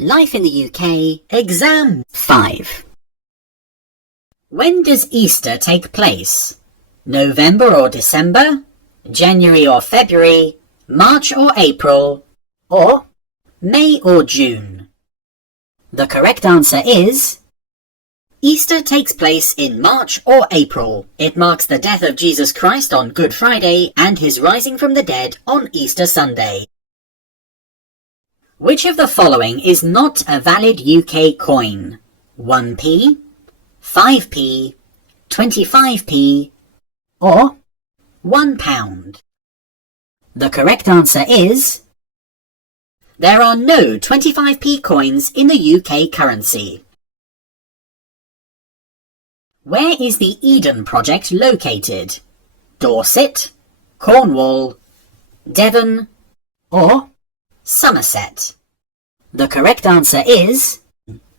Life in the UK, Exam 5. When does Easter take place? November or December? January or February? March or April? Or May or June? The correct answer is Easter takes place in March or April. It marks the death of Jesus Christ on Good Friday and his rising from the dead on Easter Sunday. Which of the following is not a valid UK coin? 1p, 5p, 25p, or £1? The correct answer is there are no 25p coins in the UK currency. Where is the Eden Project located? Dorset, Cornwall, Devon, or Somerset? The correct answer is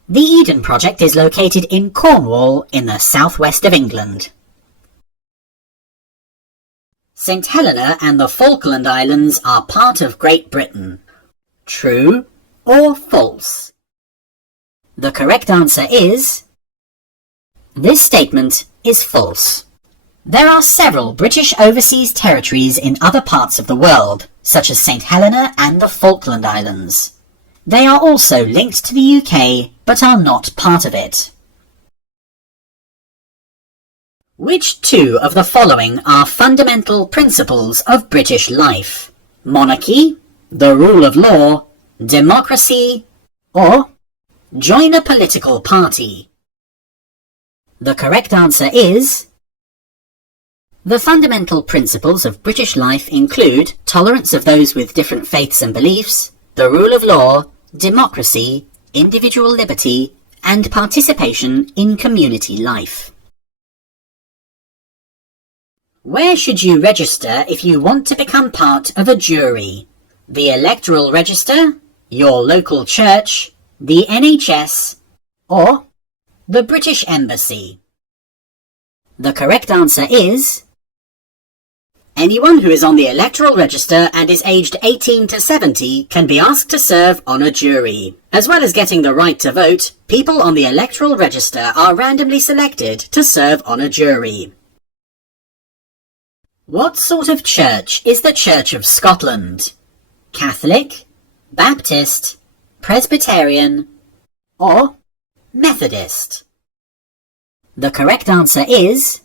the Eden Project is located in Cornwall in the southwest of England. St Helena and the Falkland Islands are part of Great Britain. True or false? The correct answer is this statement is false. There are several British overseas territories in other parts of the world, such as St Helena and the Falkland Islands. They are also linked to the UK, but are not part of it. Which two of the following are fundamental principles of British life? Monarchy, the rule of law, democracy, or join a political party? The correct answer is the fundamental principles of British life include tolerance of those with different faiths and beliefs, the rule of law, democracy, individual liberty, and participation in community life. Where should you register if you want to become part of a jury? The Electoral Register, your local church, the NHS, or the British Embassy? The correct answer is anyone who is on the Electoral Register and is aged 18 to 70 can be asked to serve on a jury. As well as getting the right to vote, people on the Electoral Register are randomly selected to serve on a jury. What sort of church is the Church of Scotland? Catholic, Baptist, Presbyterian, or Methodist? The correct answer is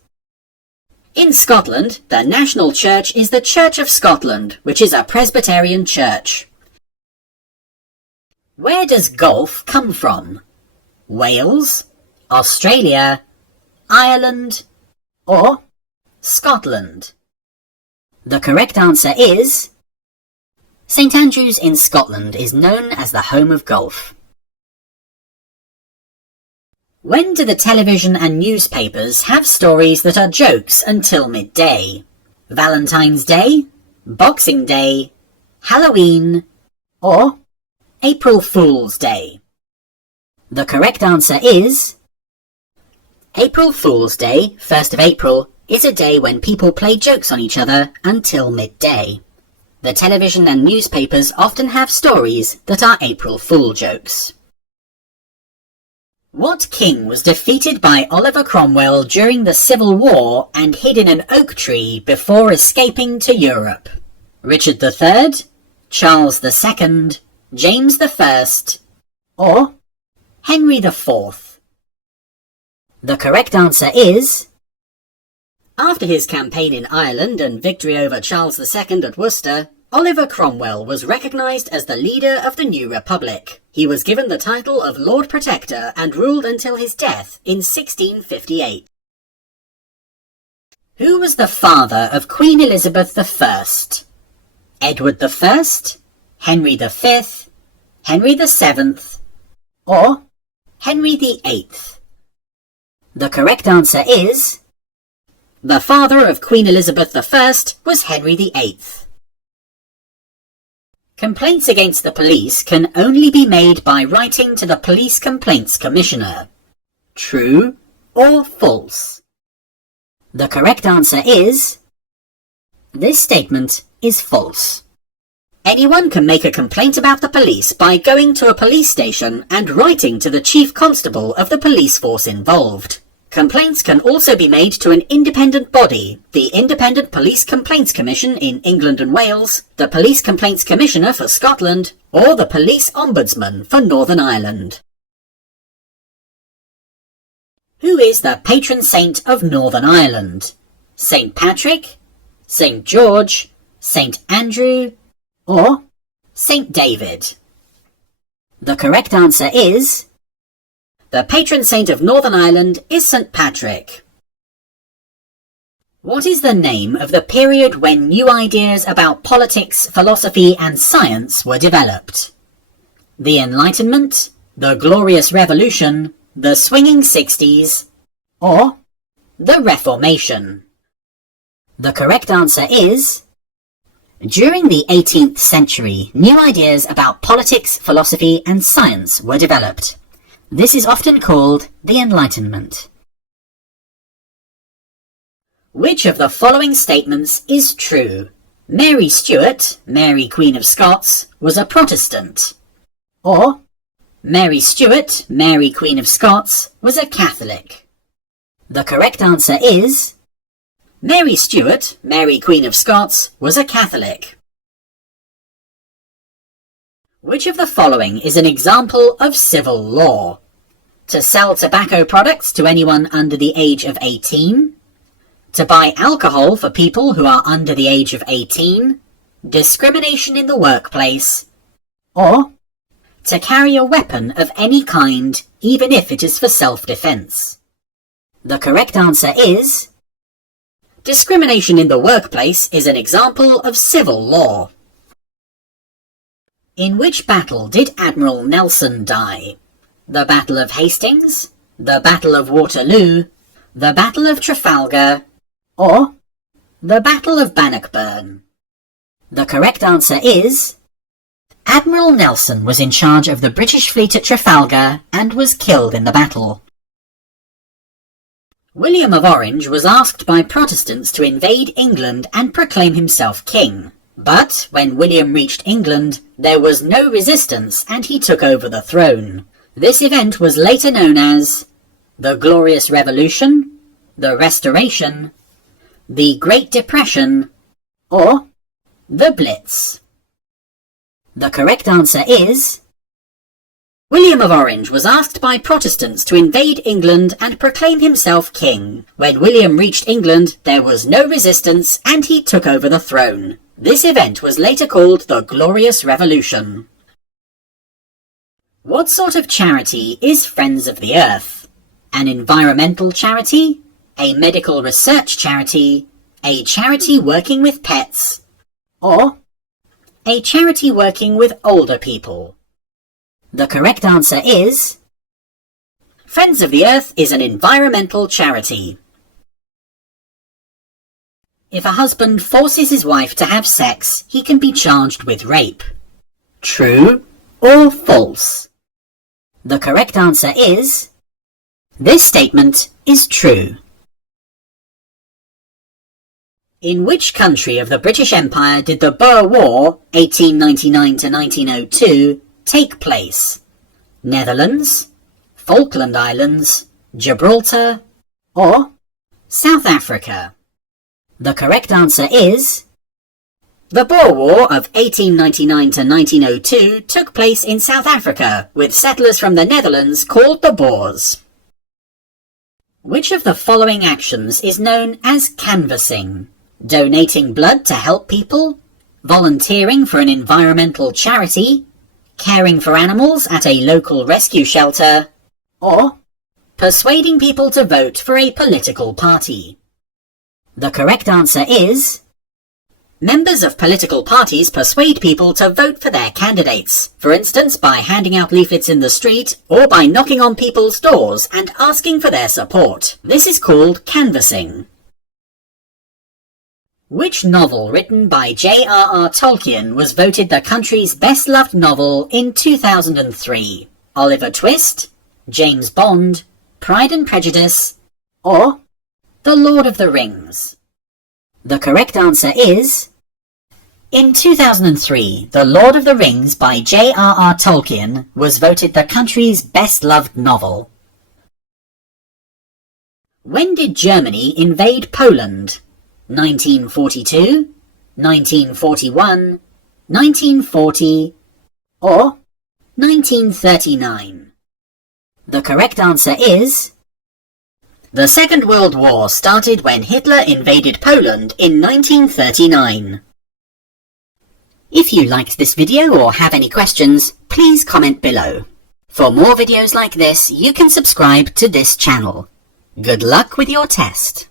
in Scotland, the national church is the Church of Scotland, which is a Presbyterian church. Where does golf come from? Wales, Australia, Ireland, or Scotland? The correct answer is St Andrews in Scotland is known as the home of golf. When do the television and newspapers have stories that are jokes until midday? Valentine's Day, Boxing Day, Halloween, or April Fool's Day? The correct answer is April Fool's Day, 1st of April, is a day when people play jokes on each other until midday. The television and newspapers often have stories that are April Fool jokes. What king was defeated by Oliver Cromwell during the Civil War and hid in an oak tree before escaping to Europe? Richard III, Charles II, James I, or Henry IV? The correct answer is after his campaign in Ireland and victory over Charles II at Worcester, Oliver Cromwell was recognised as the leader of the new republic. He was given the title of Lord Protector and ruled until his death in 1658. Who was the father of Queen Elizabeth I? Edward I, Henry V, Henry VII, or Henry VIII? The correct answer is the father of Queen Elizabeth I was Henry VIII. Complaints against the police can only be made by writing to the Police Complaints Commissioner. True or false? The correct answer is this statement is false. Anyone can make a complaint about the police by going to a police station and writing to the chief constable of the police force involved. Complaints can also be made to an independent body, the Independent Police Complaints Commission in England and Wales, the Police Complaints Commissioner for Scotland, or the Police Ombudsman for Northern Ireland. Who is the patron saint of Northern Ireland? St. Patrick, St. George, St. Andrew, or St. David? The correct answer is the patron saint of Northern Ireland is St. Patrick. What is the name of the period when new ideas about politics, philosophy and science were developed? The Enlightenment, the Glorious Revolution, the Swinging Sixties, or the Reformation? The correct answer is during the 18th century, new ideas about politics, philosophy and science were developed. This is often called the Enlightenment. Which of the following statements is true? Mary Stuart, Mary Queen of Scots, was a Protestant. Or Mary Stuart, Mary Queen of Scots, was a Catholic. The correct answer is Mary Stuart, Mary Queen of Scots, was a Catholic. Which of the following is an example of civil law? To sell tobacco products to anyone under the age of 18? To buy alcohol for people who are under the age of 18? Discrimination in the workplace? Or to carry a weapon of any kind, even if it is for self-defense? The correct answer is discrimination in the workplace is an example of civil law. In which battle did Admiral Nelson die? The Battle of Hastings, the Battle of Waterloo, the Battle of Trafalgar, or the Battle of Bannockburn? The correct answer is Admiral Nelson was in charge of the British fleet at Trafalgar and was killed in the battle. William of Orange was asked by Protestants to invade England and proclaim himself king. But when William reached England, there was no resistance and he took over the throne. This event was later known as the Glorious Revolution, the Restoration, the Great Depression, or the Blitz. The correct answer is William of Orange was asked by Protestants to invade England and proclaim himself king. When William reached England, there was no resistance and he took over the throne. This event was later called the Glorious Revolution. What sort of charity is Friends of the Earth? An environmental charity? A medical research charity? A charity working with pets? Or a charity working with older people? The correct answer is Friends of the Earth is an environmental charity. If a husband forces his wife to have sex, he can be charged with rape. True or false? The correct answer is this statement is true. In which country of the British Empire did the Boer War, 1899 to 1902, take place? Netherlands, Falkland Islands, Gibraltar, or South Africa? The correct answer is the Boer War of 1899 to 1902 took place in South Africa with settlers from the Netherlands called the Boers. Which of the following actions is known as canvassing? Donating blood to help people, volunteering for an environmental charity, caring for animals at a local rescue shelter, or persuading people to vote for a political party? The correct answer is members of political parties persuade people to vote for their candidates, for instance by handing out leaflets in the street or by knocking on people's doors and asking for their support. This is called canvassing. Which novel written by J.R.R. Tolkien was voted the country's best-loved novel in 2003? Oliver Twist, James Bond, Pride and Prejudice, or The Lord of the Rings? The correct answer is In 2003, The Lord of the Rings by J.R.R. Tolkien was voted the country's best-loved novel. When did Germany invade Poland? 1942, 1941, 1940, or 1939? The correct answer is... The Second World War started when Hitler invaded Poland in 1939. If you liked this video or have any questions, please comment below. For more videos like this, you can subscribe to this channel. Good luck with your test!